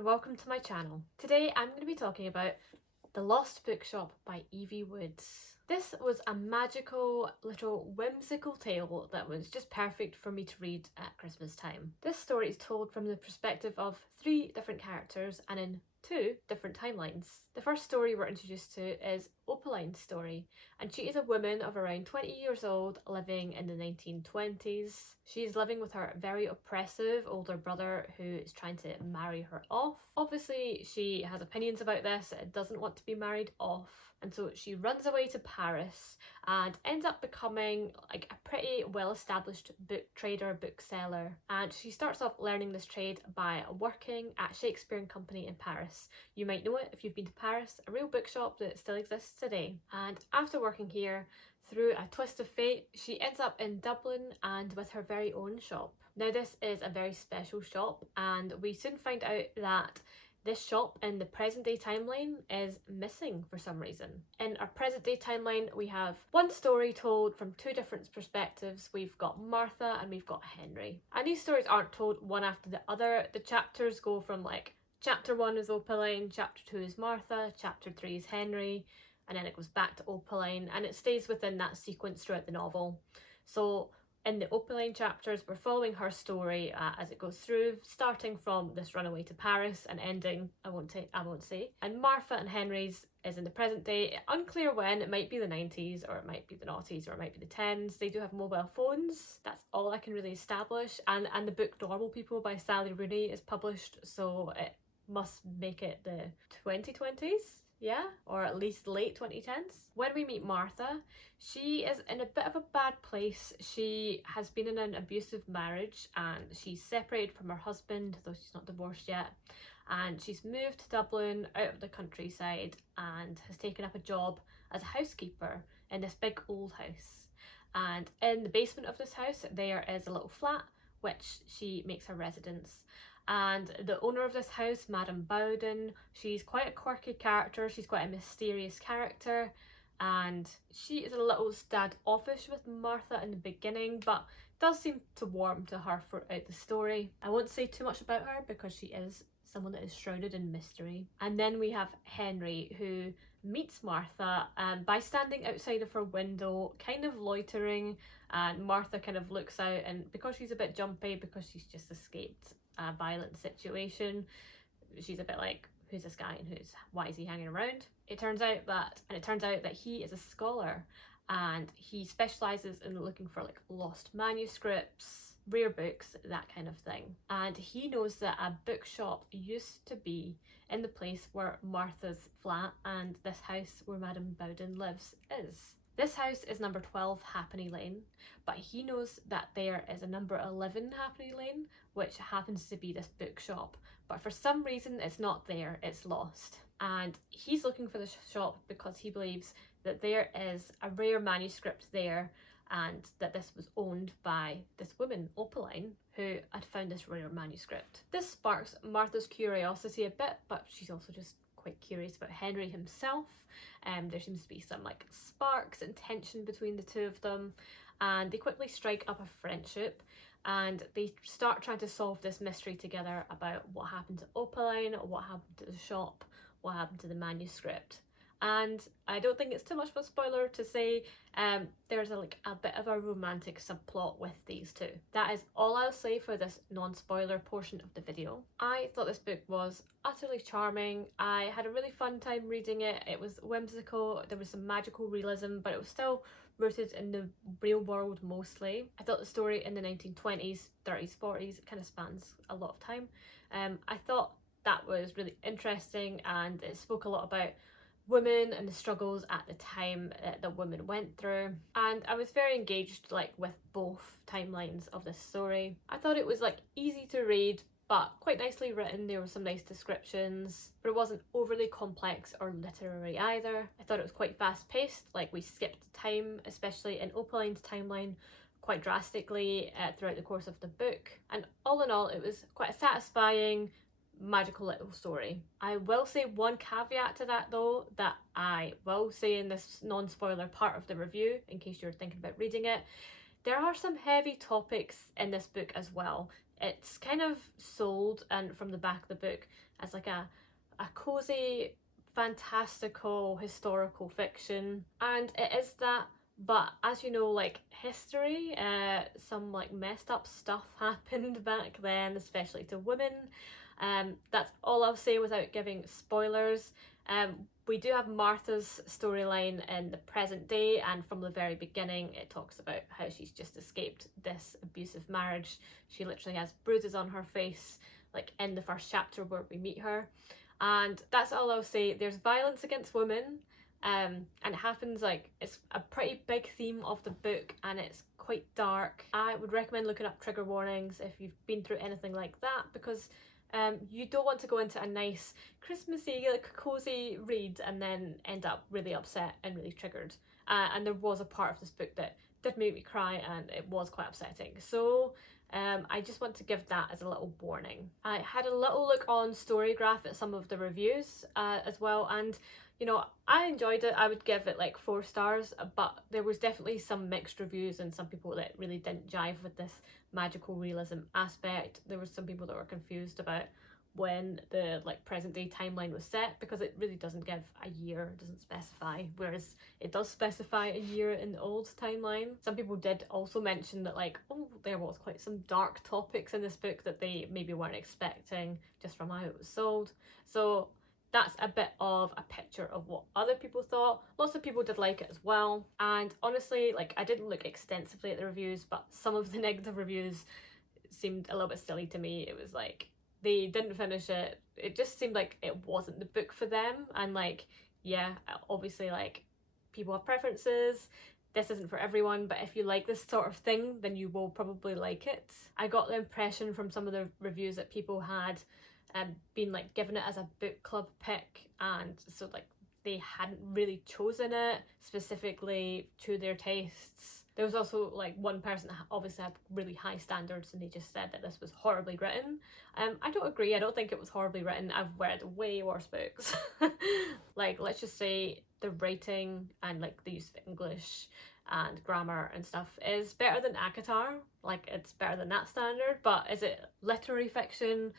and welcome to my channel. Today I'm going to be talking about The Lost Bookshop by Evie Woods. This was a magical, little whimsical tale that was just perfect for me to read at Christmas time. This story is told from the perspective of 3 different characters and in 2 different timelines. The first story we're introduced to is Opaline's story, and she is a woman of around 20 years old living in the 1920s. She's living with her very oppressive older brother who is trying to marry her off. Obviously, she has opinions about this, doesn't want to be married off, and so she runs away to Paris and ends up becoming like a pretty well-established book trader, bookseller. And she starts off learning this trade by working at Shakespeare & Company in Paris. You might know it if you've been to Paris, a real bookshop that still exists today. And after working here, through a twist of fate, she ends up in Dublin and with her very own shop. Now this is a very special shop, and we soon find out that this shop in the present day timeline is missing for some reason. In our present day timeline, we have one story told from 2 different perspectives. We've got Martha and we've got Henry. And these stories aren't told one after the other. The chapters go from like chapter 1 is Opaline, chapter 2 is Martha, chapter 3 is Henry, and then it goes back to Opaline, and it stays within that sequence throughout the novel. So in the Opaline chapters, we're following her story as it goes through, starting from this runaway to Paris and ending, I won't say. And Martha and Henry's is in the present day, unclear when. It might be the 90s, or it might be the noughties, or it might be the 10s. They do have mobile phones. That's all I can really establish. And the book Normal People by Sally Rooney is published, so it must make it the 2020s. Yeah, or at least late 2010s. When we meet Martha, she is in a bit of a bad place. She has been in an abusive marriage and she's separated from her husband, though she's not divorced yet. And she's moved to Dublin out of the countryside and has taken up a job as a housekeeper in this big old house. And in the basement of this house, there is a little flat which she makes her residence. And the owner of this house, Madame Bowden, she's quite a quirky character, she's quite a mysterious character, and she is a little standoffish with Martha in the beginning, but does seem to warm to her throughout the story. I won't say too much about her because she is someone that is shrouded in mystery. And then we have Henry, who meets Martha by standing outside of her window, kind of loitering, and Martha kind of looks out, and because she's a bit jumpy, because she's just escaped a violent situation, she's a bit like, who's this guy and why is he hanging around? It turns out that he is a scholar, and he specializes in looking for like lost manuscripts, rare books, that kind of thing. And he knows that a bookshop used to be in the place where Martha's flat and this house where Madame Bowden lives is. This house is number 12 Halfpenny Lane, but he knows that there is a number 11 Halfpenny Lane, which happens to be this bookshop. But for some reason it's not there, it's lost. And he's looking for this shop because he believes that there is a rare manuscript there, and that this was owned by this woman, Opaline, who had found this rare manuscript. This sparks Martha's curiosity a bit, but she's also just quite curious about Henry himself. There seems to be some like sparks and tension between the 2 of them, and they quickly strike up a friendship, and they start trying to solve this mystery together about what happened to Opaline, what happened to the shop, what happened to the manuscript. And I don't think it's too much of a spoiler to say there's a bit of a romantic subplot with these 2. That is all I'll say for this non-spoiler portion of the video. I thought this book was utterly charming. I had a really fun time reading it. It was whimsical, there was some magical realism, but it was still rooted in the real world mostly. I thought the story in the 1920s, 30s, 40s, it kind of spans a lot of time. I thought that was really interesting, and it spoke a lot about women and the struggles at the time that women went through, and I was very engaged like with both timelines of this story. I thought it was like easy to read but quite nicely written. There were some nice descriptions, but it wasn't overly complex or literary either. I thought it was quite fast paced, like we skipped time, especially in Opaline's timeline, quite drastically throughout the course of the book. And all in all, it was quite a satisfying, magical little story. I will say one caveat to that though, that I will say in this non-spoiler part of the review, in case you're thinking about reading it. There are some heavy topics in this book as well. It's kind of sold and from the back of the book as like a cozy, fantastical, historical fiction, and it is that. But as you know, like history, some like messed up stuff happened back then, especially to women. That's all I'll say without giving spoilers. We do have Martha's storyline in the present day, and from the very beginning it talks about how she's just escaped this abusive marriage. She literally has bruises on her face, like in the first chapter where we meet her. And that's all I'll say. There's violence against women, and it happens, like, it's a pretty big theme of the book, and it's quite dark. I would recommend looking up trigger warnings if you've been through anything like that, because you don't want to go into a nice Christmassy, like cozy read and then end up really upset and really triggered. And there was a part of this book that did make me cry, and it was quite upsetting. So I just want to give that as a little warning. I had a little look on Storygraph at some of the reviews as well, and you know, I enjoyed it. I would give it like 4 stars, but there was definitely some mixed reviews and some people that really didn't jive with this magical realism aspect. There was some people that were confused about when the like present day timeline was set, because it really doesn't give a year, it doesn't specify, whereas it does specify a year in the old timeline. Some people did also mention that, like, oh, there was quite some dark topics in this book that they maybe weren't expecting just from how it was sold. So that's a bit of a picture of what other people thought. Lots of people did like it as well, and honestly, like, I didn't look extensively at the reviews, but some of the negative reviews seemed a little bit silly to me. It was like they didn't finish it. It just seemed like it wasn't the book for them, and like, yeah, obviously, like, people have preferences. This isn't for everyone, but if you like this sort of thing, then you will probably like it. I got the impression from some of the reviews that people had been like given it as a book club pick, and so like they hadn't really chosen it specifically to their tastes. There was also like one person that obviously had really high standards, and they just said that this was horribly written. I don't agree. I don't think it was horribly written. I've read way worse books. Like, let's just say the writing and like the use of English and grammar and stuff is better than ACOTAR. Like, it's better than that standard. But is it literary fiction?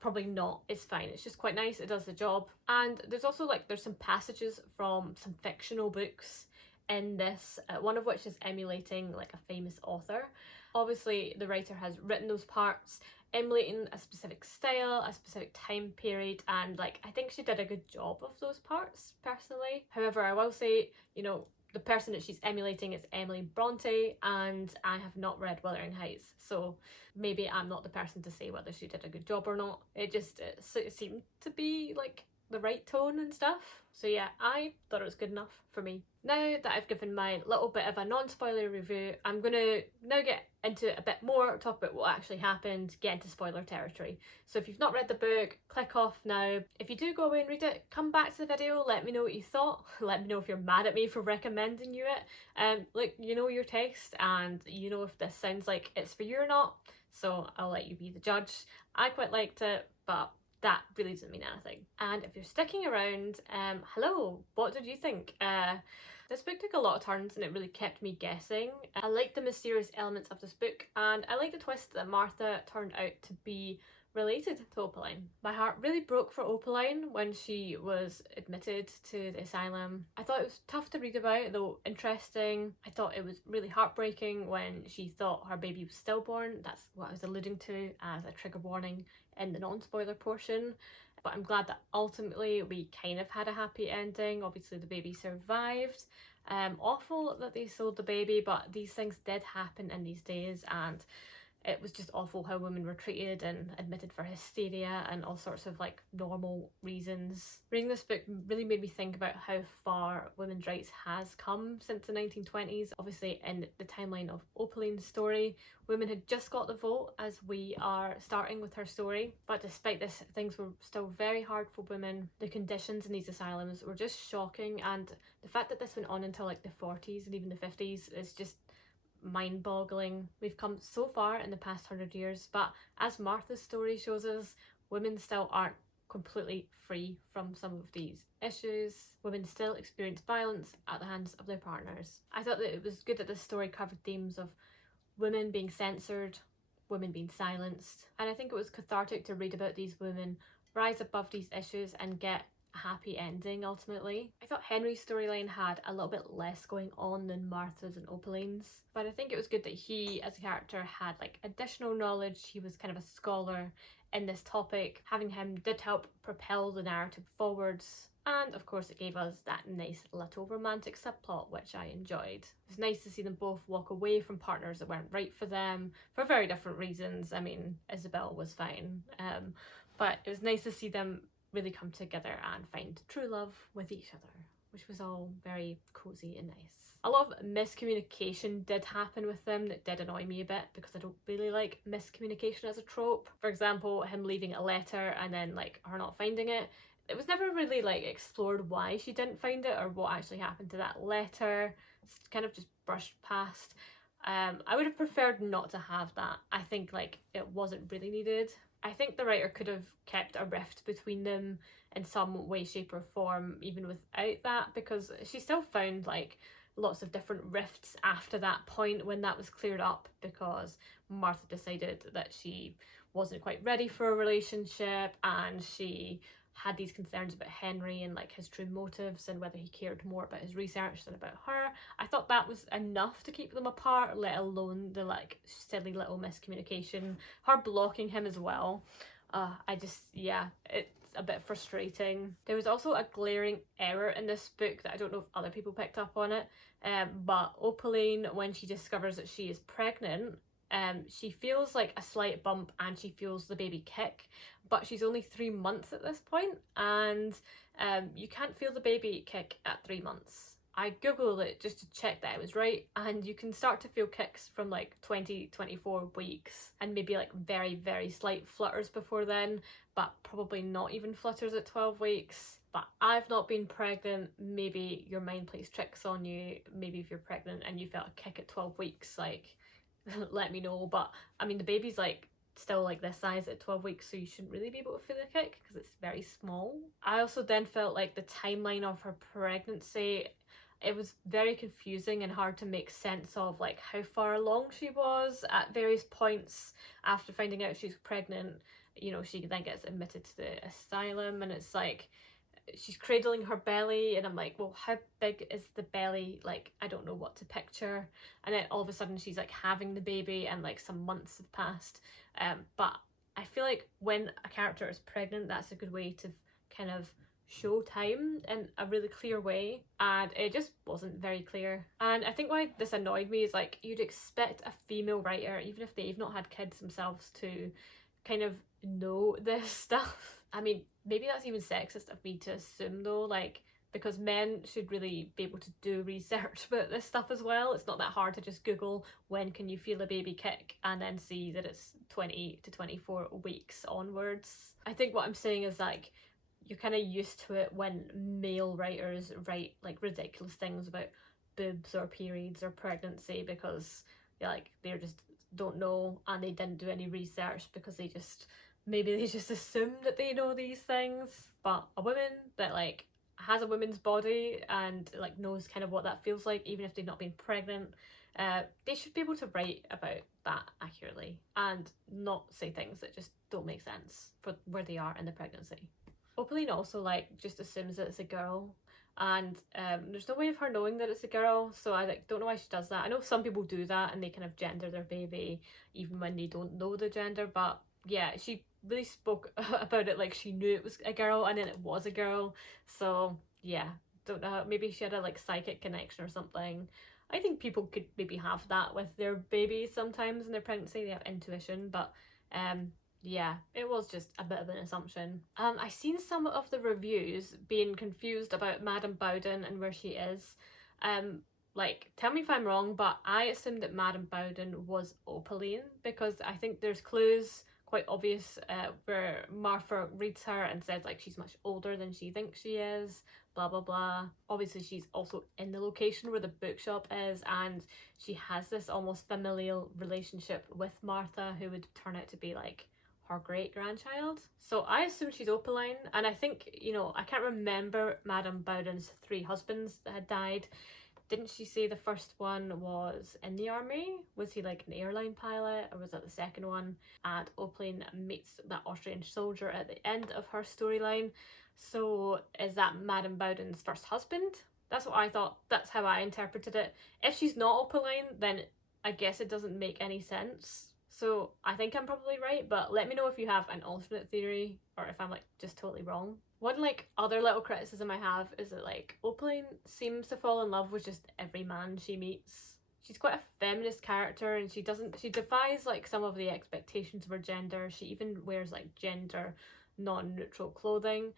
Probably not. It's fine. It's just quite nice. It does the job. And there's also like, there's some passages from some fictional books in this, one of which is emulating like a famous author. Obviously the writer has written those parts emulating a specific style, a specific time period, and like, I think she did a good job of those parts personally. However, I will say, you know, the person that she's emulating is Emily Bronte, and I have not read Wuthering Heights, so maybe I'm not the person to say whether she did a good job or not. It seemed to be like the right tone and stuff. So yeah, I thought it was good enough for me. Now that I've given my little bit of a non-spoiler review, I'm gonna now get into it a bit more, talk about what actually happened, get into spoiler territory. So if you've not read the book, click off now. If you do go away and read it, come back to the video, let me know what you thought. Let me know if you're mad at me for recommending you it. Like, you know your taste, and you know if this sounds like it's for you or not, so I'll let you be the judge. I quite liked it, but that really doesn't mean anything. And if you're sticking around, hello, what did you think? This book took a lot of turns and it really kept me guessing. I liked the mysterious elements of this book, and I liked the twist that Martha turned out to be related to Opaline. My heart really broke for Opaline when she was admitted to the asylum. I thought it was tough to read about, though interesting. I thought it was really heartbreaking when she thought her baby was stillborn. That's what I was alluding to as a trigger warning in the non-spoiler portion. But I'm glad that ultimately we kind of had a happy ending. Obviously the baby survived. Awful that they sold the baby, but these things did happen in these days, and it was just awful how women were treated and admitted for hysteria and all sorts of like normal reasons. Reading this book really made me think about how far women's rights has come since the 1920s. Obviously in the timeline of Opaline's story, women had just got the vote as we are starting with her story, but despite this, things were still very hard for women. The conditions in these asylums were just shocking, and the fact that this went on until like the 40s and even the 50s is just mind-boggling. We've come so far in the past 100 years, but as Martha's story shows us, women still aren't completely free from some of these issues. Women still experience violence at the hands of their partners. I thought that it was good that this story covered themes of women being censored, women being silenced. And I think it was cathartic to read about these women rise above these issues and get a happy ending ultimately. I thought Henry's storyline had a little bit less going on than Martha's and Opaline's, but I think it was good that he as a character had like additional knowledge. He was kind of a scholar in this topic. Having him did help propel the narrative forwards. And of course it gave us that nice little romantic subplot, which I enjoyed. It was nice to see them both walk away from partners that weren't right for them for very different reasons. I mean, Isabel was fine, but it was nice to see them really come together and find true love with each other, which was all very cozy and nice. A lot of miscommunication did happen with them that did annoy me a bit, because I don't really like miscommunication as a trope. For example, him leaving a letter and then like her not finding it. It was never really like explored why she didn't find it or what actually happened to that letter. It's kind of just brushed past. I would have preferred not to have that. I think like it wasn't really needed. I think the writer could have kept a rift between them in some way, shape or form even without that, because she still found like lots of different rifts after that point when that was cleared up, because Martha decided that she wasn't quite ready for a relationship and she had these concerns about Henry and like his true motives and whether he cared more about his research than about her. I thought that was enough to keep them apart, let alone the like silly little miscommunication, her blocking him as well. It's a bit frustrating. There was also a glaring error in this book that I don't know if other people picked up on it, but Opaline, when she discovers that she is pregnant, she feels like a slight bump and she feels the baby kick, but she's only 3 months at this point, and you can't feel the baby kick at 3 months. I googled it just to check that I was right, and you can start to feel kicks from like 20-24 weeks and maybe like very, very slight flutters before then, but probably not even flutters at 12 weeks. But I've not been pregnant. Maybe your mind plays tricks on you. Maybe if you're pregnant and you felt a kick at 12 weeks, like let me know. But I mean, the baby's like still like this size at 12 weeks, so you shouldn't really be able to feel a kick because it's very small. I also then felt like the timeline of her pregnancy, it was very confusing and hard to make sense of like how far along she was at various points after finding out she's pregnant. You know, she then gets admitted to the asylum and it's like she's cradling her belly and I'm like, well, how big is the belly? Like, I don't know what to picture. And then all of a sudden she's like having the baby and like some months have passed. But I feel like when a character is pregnant, that's a good way to kind of show time in a really clear way, and it just wasn't very clear. And I think why this annoyed me is like you'd expect a female writer, even if they've not had kids themselves, to kind of know this stuff. I mean, maybe that's even sexist of me to assume though, like, because men should really be able to do research about this stuff as well. It's not that hard to just Google when can you feel a baby kick and then see that it's 20-24 weeks onwards. I think what I'm saying is like you're kind of used to it when male writers write like ridiculous things about boobs or periods or pregnancy because they're just don't know and they didn't do any research because they just assume that they know these things. But a woman that like has a woman's body and like knows kind of what that feels like, even if they've not been pregnant, they should be able to write about that accurately and not say things that just don't make sense for where they are in the pregnancy. Opaline also like just assumes that it's a girl, and there's no way of her knowing that it's a girl, so I like don't know why she does that. I know some people do that and they kind of gender their baby even when they don't know the gender, but yeah, she really spoke about it like she knew it was a girl and then it was a girl. So yeah, don't know, maybe she had a like psychic connection or something. I think people could maybe have that with their babies sometimes in their pregnancy, they have intuition, but yeah, it was just a bit of an assumption. I seen some of the reviews being confused about Madame Bowden and where she is. Like, tell me if I'm wrong, but I assumed that Madame Bowden was Opaline because I think there's clues quite obvious where Martha reads her and says like she's much older than she thinks she is, blah blah blah. Obviously she's also in the location where the bookshop is and she has this almost familial relationship with Martha who would turn out to be like her great-grandchild. So I assume she's Opaline, and I think, you know, I can't remember Madame Bowden's 3 husbands that had died. Didn't she say the first one was in the army? Was he like an airline pilot, or was that the second one? And Opaline meets that Austrian soldier at the end of her storyline. So is that Madame Bowden's first husband? That's what I thought. That's how I interpreted it. If she's not Opaline, then I guess it doesn't make any sense. So I think I'm probably right, but let me know if you have an alternate theory or if I'm like just totally wrong. One like other little criticism I have is that like Opaline seems to fall in love with just every man she meets. She's quite a feminist character, and she defies like some of the expectations of her gender. She even wears like gender non-neutral clothing.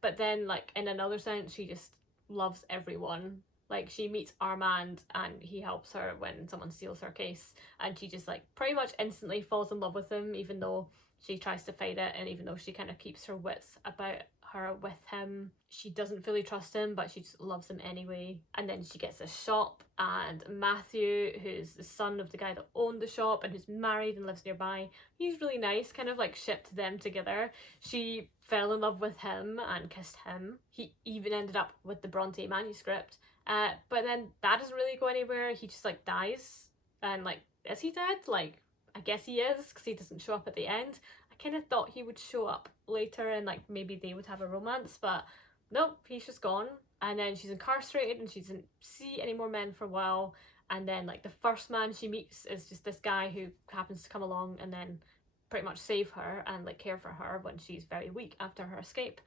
But then like in another sense, she just loves everyone. Like she meets Armand and he helps her when someone steals her case, and she just like pretty much instantly falls in love with him, even though she tries to fight it, and even though she kind of keeps her wits about her with him. She doesn't fully trust him, but she just loves him anyway. And then she gets a shop, and Matthew, who's the son of the guy that owned the shop and who's married and lives nearby, he's really nice, kind of like shipped them together. She fell in love with him and kissed him. He even ended up with the Bronte manuscript. But then that doesn't really go anywhere. He just like dies, and like, is he dead? Like, I guess he is, because he doesn't show up at the end. I kind of thought he would show up later and like maybe they would have a romance, but nope, he's just gone. And then she's incarcerated and she doesn't see any more men for a while. And then like the first man she meets is just this guy who happens to come along and then pretty much save her and like care for her when she's very weak after her escape.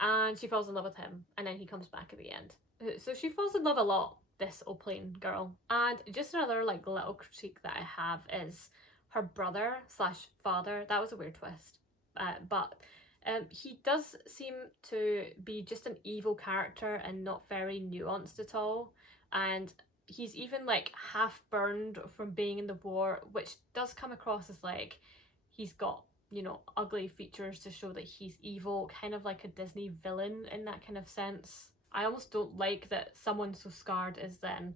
And she falls in love with him, and then he comes back at the end. So she falls in love a lot, this Opaline girl. And just another like little critique that I have is her brother slash father. That was a weird twist, but he does seem to be just an evil character and not very nuanced at all. And he's even like half burned from being in the war, which does come across as like he's got, you know, ugly features to show that he's evil, kind of like a Disney villain in that kind of sense. I almost don't like that someone so scarred is then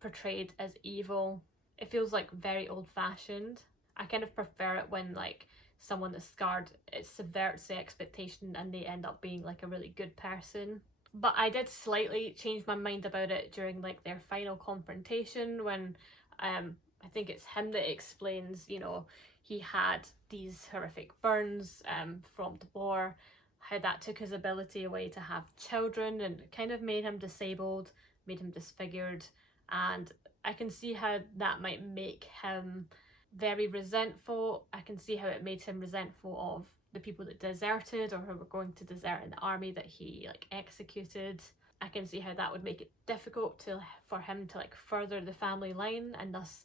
portrayed as evil. It feels like very old-fashioned. I kind of prefer it when like someone that's scarred, it subverts the expectation and they end up being like a really good person. But I did slightly change my mind about it during like their final confrontation, when I think it's him that explains, you know, he had these horrific burns from the war, how that took his ability away to have children and kind of made him disabled, made him disfigured. And I can see how that might make him very resentful. I can see how it made him resentful of the people that deserted or who were going to desert in the army that he like executed. I can see how that would make it difficult for him to like further the family line and thus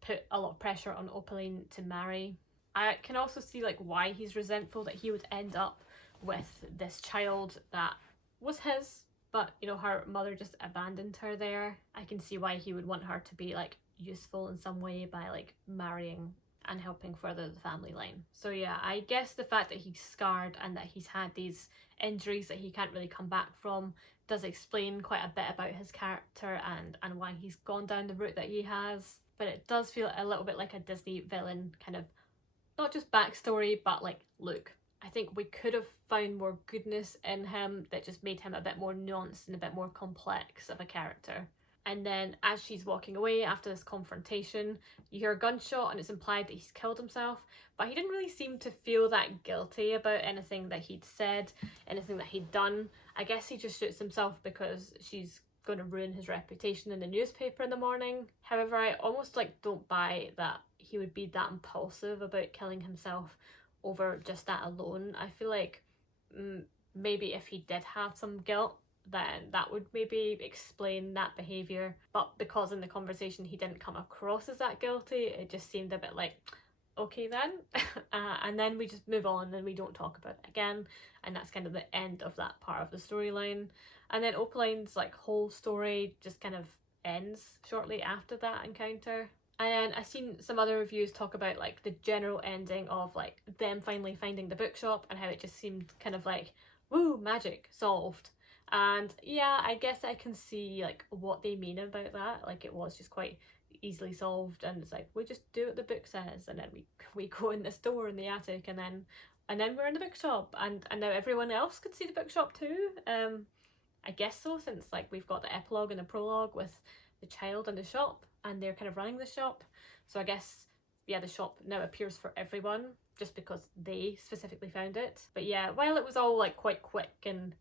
put a lot of pressure on Opaline to marry. I can also see like why he's resentful that he would end up with this child that was his, but you know, her mother just abandoned her there. I can see why he would want her to be like useful in some way by like marrying and helping further the family line. So yeah, I guess the fact that he's scarred and that he's had these injuries that he can't really come back from does explain quite a bit about his character and why he's gone down the route that he has. But it does feel a little bit like a Disney villain kind of, not just backstory, but like, look, I think we could have found more goodness in him that just made him a bit more nuanced and a bit more complex of a character. And then as she's walking away after this confrontation, you hear a gunshot and it's implied that he's killed himself, but he didn't really seem to feel that guilty about anything that he'd said, anything that he'd done. I guess he just shoots himself because she's going to ruin his reputation in the newspaper in the morning. However, I almost like don't buy that he would be that impulsive about killing himself over just that alone. I feel like maybe if he did have some guilt, then that would maybe explain that behaviour. But because in the conversation he didn't come across as that guilty, it just seemed a bit like, okay then. And then we just move on and we don't talk about it again. And that's kind of the end of that part of the storyline. And then Opaline's like whole story just kind of ends shortly after that encounter. And I've seen some other reviews talk about like the general ending of like them finally finding the bookshop and how it just seemed kind of like, woo, magic, solved. And yeah, I guess I can see like what they mean about that. Like it was just quite easily solved, and it's like we just do what the book says, and then we go in this door in the attic, and then we're in the bookshop, and now everyone else could see the bookshop too. I guess so, since like we've got the epilogue and the prologue with the child in the shop and they're kind of running the shop. So I guess, yeah, the shop now appears for everyone just because they specifically found it. But yeah, while it was all like quite quick and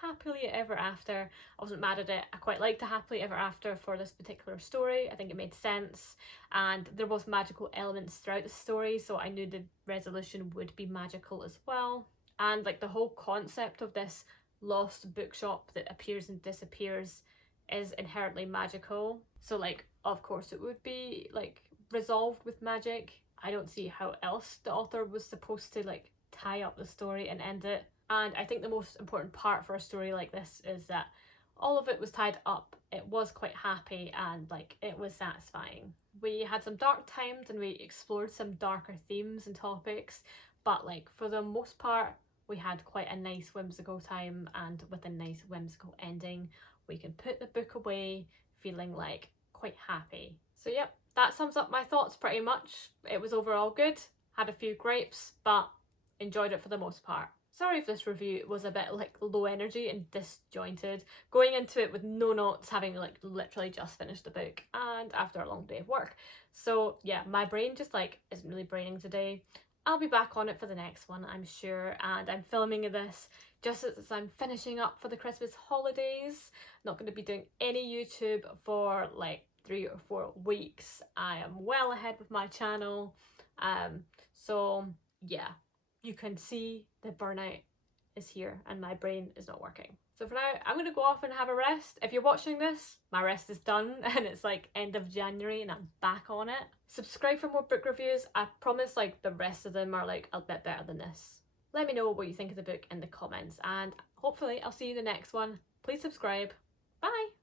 happily ever after, I wasn't mad at it. I quite liked the happily ever after for this particular story. I think it made sense, and there was magical elements throughout the story, so I knew the resolution would be magical as well. And like the whole concept of this lost bookshop that appears and disappears is inherently magical, so like of course it would be like resolved with magic. I don't see how else the author was supposed to like tie up the story and end it. And I think the most important part for a story like this is that all of it was tied up. It was quite happy and like it was satisfying. We had some dark times and we explored some darker themes and topics, but like for the most part we had quite a nice whimsical time, and with a nice whimsical ending we can put the book away feeling like quite happy. So yep, that sums up my thoughts pretty much. It was overall good, had a few gripes, but enjoyed it for the most part. Sorry if this review was a bit like low energy and disjointed, going into it with no notes, having like literally just finished the book and after a long day of work. So yeah, my brain just like isn't really braining today. I'll be back on it for the next one, I'm sure, and I'm filming this just as I'm finishing up for the Christmas holidays. Not going to be doing any YouTube for like 3 or 4 weeks. I am well ahead with my channel, so yeah, you can see the burnout is here and my brain is not working. So for now, I'm going to go off and have a rest. If you're watching this, my rest is done and it's like end of January and I'm back on it. Subscribe for more book reviews. I promise like the rest of them are like a bit better than this. Let me know what you think of the book in the comments, and hopefully I'll see you in the next one. Please subscribe. Bye!